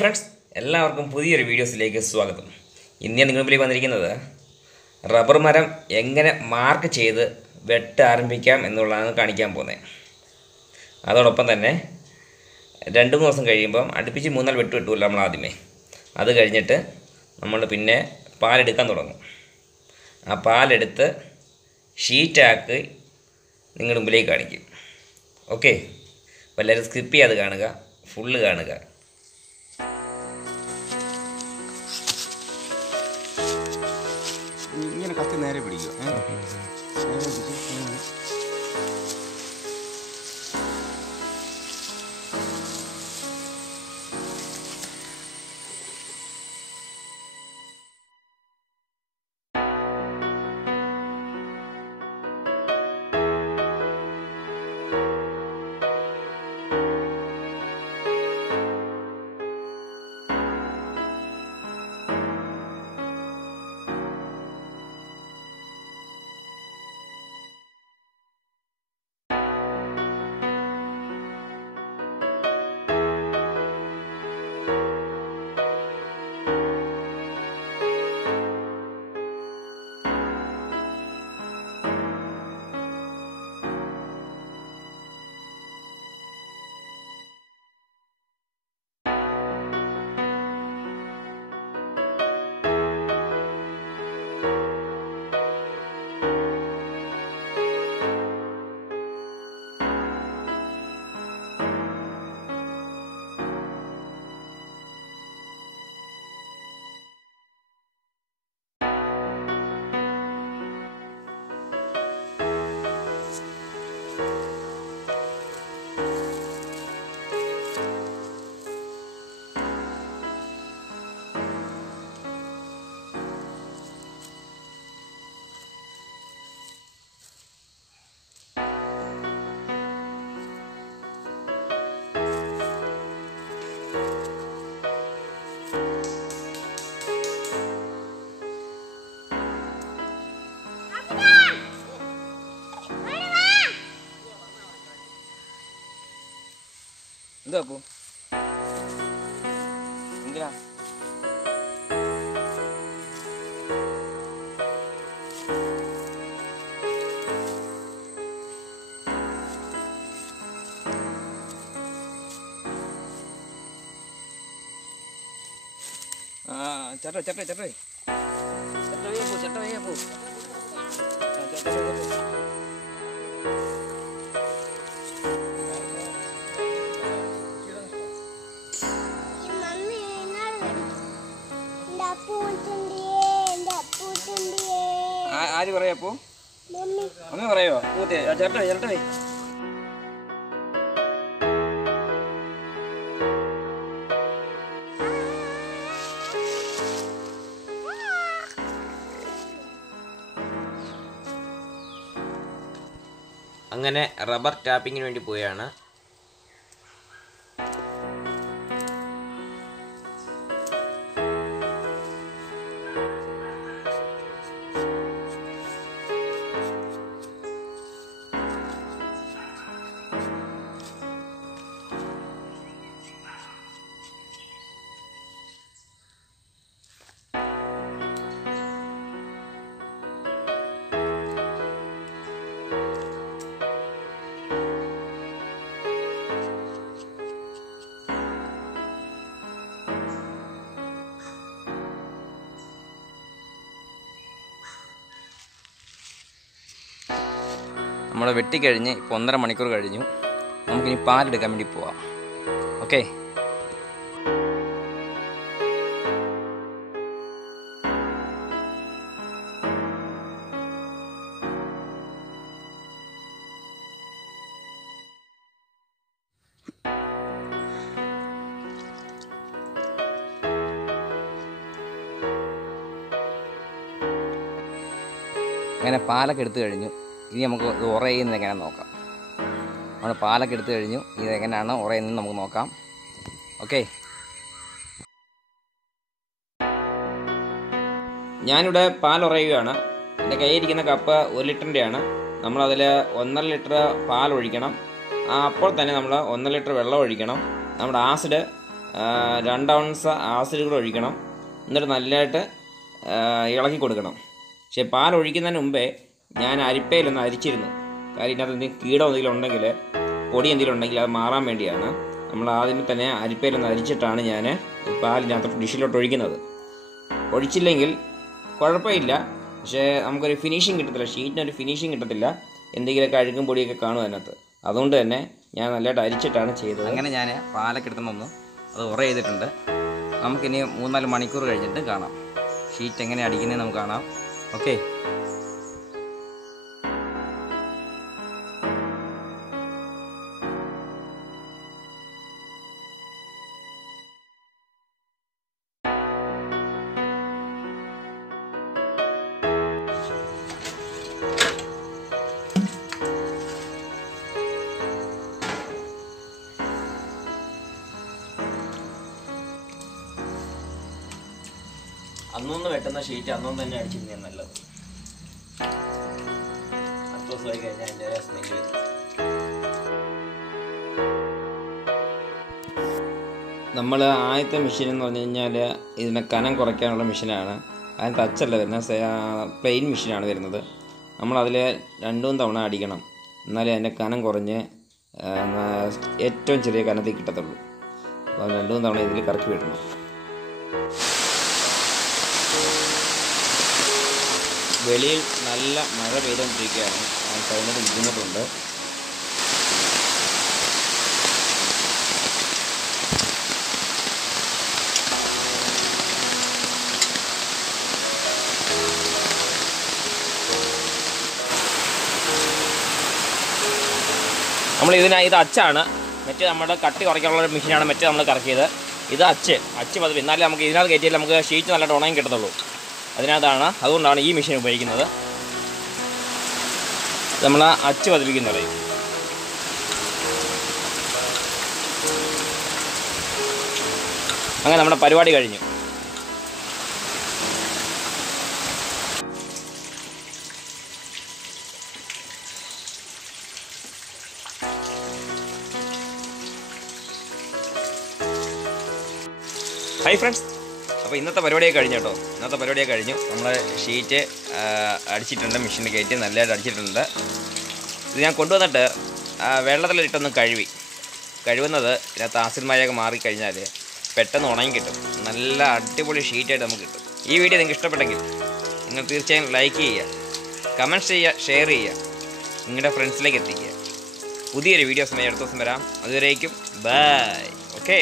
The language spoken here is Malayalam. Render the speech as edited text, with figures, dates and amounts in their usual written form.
ഫ്രണ്ട്സ്, എല്ലാവർക്കും പുതിയൊരു വീഡിയോസിലേക്ക് സ്വാഗതം. ഇന്ന് ഞാൻ നിങ്ങളുടെ മുമ്പിലേക്ക് വന്നിരിക്കുന്നത് റബ്ബർ മരം എങ്ങനെ മാർക്ക് ചെയ്ത് വെട്ട് ആരംഭിക്കാം എന്നുള്ളതാണ് കാണിക്കാൻ പോകുന്നത്. അതോടൊപ്പം തന്നെ 2-3 ദിവസം കഴിയുമ്പം അടുപ്പിച്ച് 3-4 വെട്ട് വെട്ടുമല്ലോ നമ്മൾ ആദ്യമേ. അത് കഴിഞ്ഞിട്ട് നമ്മൾ പിന്നെ പാലെടുക്കാൻ തുടങ്ങും. ആ പാലെടുത്ത് ഷീറ്റാക്കി നിങ്ങളുടെ മുമ്പിലേക്ക് കാണിക്കും. ഓക്കെ, അപ്പോൾ എല്ലാവരും സ്കിപ്പ് ചെയ്യാതെ കാണുക, ഫുള്ള് കാണുക. ഇങ്ങനെ കത്തി നേരെ പിടിക്കുക. എന്താ അപ്പോ എന്തിനാ ചേട്ടാ ചേട്ടാ ചേട്ടാ ചേട്ടാ വയ്യ പോ ആര് പറയാപ്പോ അമ്മ പറയോ പൂത്തേ ചേട്ടാ ചേട്ടാ അങ്ങനെ റബ്ബർ ടാപ്പിങ്ങിന് വേണ്ടി പോയാണ്. നമ്മൾ വെട്ടിക്കഴിഞ്ഞ് ഇപ്പോൾ 1.5 മണിക്കൂർ കഴിഞ്ഞു. നമുക്കിനി പാലെടുക്കാൻ വേണ്ടി പോവാം. ഓക്കെ, അങ്ങനെ പാലൊക്കെ എടുത്തു കഴിഞ്ഞു. ഇനി നമുക്ക് ഇത് ഉറയുന്നത് എങ്ങനെയാണെന്ന് നോക്കാം. നമ്മൾ പാലൊക്കെ എടുത്തു കഴിഞ്ഞു. ഇതെങ്ങനെയാണ് ഉറയുന്നത് നമുക്ക് നോക്കാം. ഓക്കെ, ഞാനിവിടെ പാൽ ഉറയുകയാണ്. എൻ്റെ കയ്യിലിരിക്കുന്ന കപ്പ് 1 ലിറ്ററിൻ്റെയാണ്. നമ്മളതിൽ 1.5 ലിറ്റർ പാൽ ഒഴിക്കണം. അപ്പോൾ തന്നെ നമ്മൾ 1.5 ലിറ്റർ വെള്ളം ഒഴിക്കണം. നമ്മുടെ ആസിഡ് 2 ഔൺസ് ആസിഡ് കൂടെ ഒഴിക്കണം. എന്നിട്ട് നല്ലതായിട്ട് ഇളക്കി കൊടുക്കണം. പക്ഷേ പാൽ ഒഴിക്കുന്നതിന് മുമ്പേ ഞാൻ അരിപ്പയിലൊന്ന് അരിച്ചിരുന്നു. കാര്യം ഇതിനകത്ത് എന്തെങ്കിലും കീടം എന്തെങ്കിലും ഉണ്ടെങ്കിൽ, പൊടി എന്തെങ്കിലും ഉണ്ടെങ്കിൽ അത് മാറാൻ വേണ്ടിയാണ്. നമ്മൾ ആദ്യമേ തന്നെ അരിപ്പയിലൊന്ന് അരിച്ചിട്ടാണ് ഞാൻ പാലിനകത്ത് ഡിഷിലോട്ട് ഒഴിക്കുന്നത്. ഒഴിച്ചില്ലെങ്കിൽ കുഴപ്പമില്ല, പക്ഷേ നമുക്കൊരു ഫിനിഷിങ് കിട്ടത്തില്ല, ഷീറ്റിനൊരു ഫിനിഷിങ് കിട്ടത്തില്ല. എന്തെങ്കിലുമൊക്കെ അഴുകും പൊടിയൊക്കെ കാണും അതിനകത്ത്. അതുകൊണ്ട് തന്നെ ഞാൻ നല്ലതായിട്ട് അരിച്ചിട്ടാണ് ചെയ്തത്. അങ്ങനെ ഞാൻ പാലൊക്കെ എടുത്തുകൊണ്ടൊന്ന് അത് ഉറ ചെയ്തിട്ടുണ്ട്. നമുക്കിനി 3-4 മണിക്കൂർ കഴിഞ്ഞിട്ട് കാണാം. ഷീറ്റ് എങ്ങനെ അടിക്കുന്നത് നമുക്ക് കാണാം. ഓക്കെ. അന്നൊന്ന് വെട്ടുന്ന ഷീറ്റ് അന്നൊന്ന് തന്നെ അടിച്ചിരുന്നേ നല്ലത്. അടുത്ത ദിവസമായി കഴിഞ്ഞാൽ അതിൻ്റെ സ്മെല്ല് വരും. നമ്മൾ ആദ്യത്തെ മെഷീൻ എന്ന് പറഞ്ഞു കഴിഞ്ഞാൽ ഇതിനെ കനം കുറയ്ക്കാനുള്ള മെഷീനാണ്. അതിന് ടച്ചല്ല വരുന്നത്, പ്ലെയിൻ മെഷീനാണ് വരുന്നത്. നമ്മളതിൽ 2 തവണ അടിക്കണം, എന്നാലേ അതിൻ്റെ കനം കുറഞ്ഞ് ഏറ്റവും ചെറിയ കനത്തിൽ കിട്ടത്തുള്ളൂ. അപ്പോൾ 2 തവണ ഇതിൽ കറക്കി വിടണം. വെളിയിൽ നല്ല മഴ പെയ്തുകൊണ്ടിരിക്കുകയാണ്. സൗണ്ടിന് ബുദ്ധിമുട്ടുണ്ട്. ഇത് അച്ചാണ്. മറ്റേ നമ്മുടെ കട്ടി കുറയ്ക്കാനുള്ള ഒരു മെഷീനാണ് മറ്റേ നമ്മൾ കറക്കിയത്. ഇത് അച്ച് പതിവ്. എന്നാലും നമുക്ക് ഇതിനകത്ത് കയറ്റിയാൽ നമുക്ക് ഷീറ്റ് നല്ലതായിട്ട് ഉണങ്ങി കിട്ടത്തുള്ളൂ. അതുകൊണ്ടാണ് ഈ മെഷീൻ ഉപയോഗിക്കുന്നത്. നമ്മൾ അച്ച് പതിപ്പിക്കുന്നത്. അങ്ങനെ നമ്മുടെ പരിപാടി കഴിഞ്ഞു. ഹായ് ഫ്രണ്ട്സ്, അപ്പോൾ ഇന്നത്തെ പരിപാടിയൊക്കെ കഴിഞ്ഞു കേട്ടോ. നമ്മൾ ഷീറ്റ് അടിച്ചിട്ടുണ്ട്, മെഷീനിൽ കയറ്റി നല്ലതായിട്ട് അടിച്ചിട്ടുണ്ട്. ഇത് ഞാൻ കൊണ്ടുവന്നിട്ട് വെള്ളത്തിലിട്ടൊന്ന് കഴുകുന്നത് ഇതിനകത്ത് ആസിഡ് മഴയൊക്കെ മാറിക്കഴിഞ്ഞാൽ പെട്ടെന്ന് ഉണങ്ങി കിട്ടും. നല്ല അടിപൊളി ഷീറ്റായിട്ട് നമുക്ക് കിട്ടും. ഈ വീഡിയോ നിങ്ങൾക്ക് ഇഷ്ടപ്പെട്ടെങ്കിൽ നിങ്ങൾ തീർച്ചയായും ലൈക്ക് ചെയ്യുക, കമൻറ്റ്സ് ചെയ്യുക, ഷെയർ ചെയ്യുക, നിങ്ങളുടെ ഫ്രണ്ട്സിലേക്ക് എത്തിക്കുക. പുതിയൊരു വീഡിയോസുമായി അടുത്ത ദിവസം വരാം. അതുവരേക്കും ബൈ. ഓക്കെ.